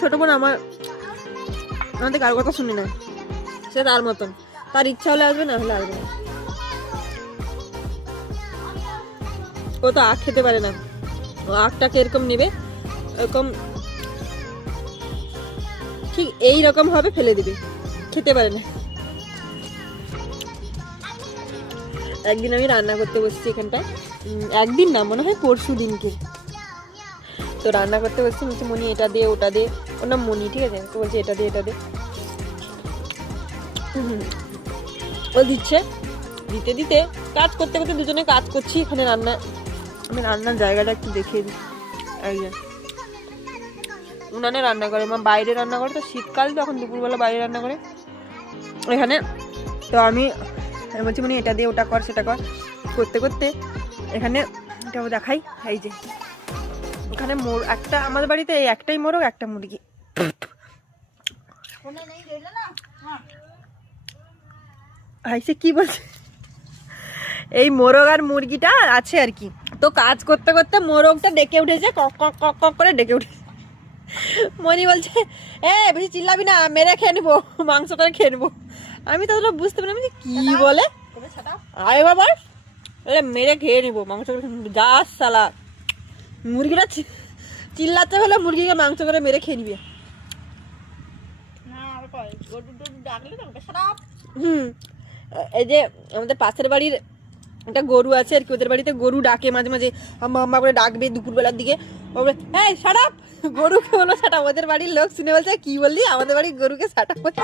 ছোট বোন আমাদের কারোর কথা শুনি না, সে তার মতন, তার ইচ্ছা হলে আসবে, না হলে আসবে না। ও তো আখ খেতে পারে না, ও আখটাকে এরকম নেবে, এরকম ঠিক এইরকম হবে ফেলে দিবে, খেতে পারে না। একদিন আমি রান্না করতে বসছি এখানটায়, একদিন না মনে হয় পরশু দিনকে, তো রান্না করতে বসছি, বলছি মনি এটা দে ওটা দে, ওর নাম মনি, ঠিক আছে, তো বলছে এটা দে এটা দে, ও দিচ্ছে, দিতে দিতে কাজ করতে করতে দুজনে কাজ করছি এখানে। আমি রান্নার জায়গাটা একটু দেখিয়ে দিই। এই যে উনানে রান্না করে, মা বাইরে রান্না করে, তো শীতকাল তো এখন দুপুরবেলা বাইরে রান্না করে এখানে। তো আমি বলছি মানে এটা দিয়ে ওটা কর সেটা কর, করতে করতে এখানে এটা দেখাই। এই যে ওখানে একটা আমাদের বাড়িতে এই একটাই মোরগ, একটা মুরগি। হাইসে কি বলছে, এই মোরগ আর মুরগিটা আছে আর কি। তো কাজ করতে করতে মোরগটা ডেকে উঠেছে, কক কক কক কক করে ডেকে উঠেছে। মনি বলছে বেশি চিল্লাবি না, মেরে খেয়ে নেবো, মাংস করে খেয়ে নেবো। আমি তো বুঝতে পারি কি বলে, আরে বাবা মেরে খেয়ে নেবো, মাংস করে যা সালা। মুরগিটা চিল্লাতে হলে মুরগিকে মাংস করে মেরে খেয়ে নিবে। এই যে আমাদের পাশের বাড়ির একটা গরু আছে আর কি, ওদের বাড়িতে গরু ডাকে মাঝে মাঝে, আম্মা করে ডাকবে দুপুরবেলার দিকে, হ্যাঁ সারাপ, গরুকে বলো সাটাপ। ওদের বাড়ির লোক শুনে বলছে কি বললি, আমাদের বাড়ির গরুকে সাটাপ করছে।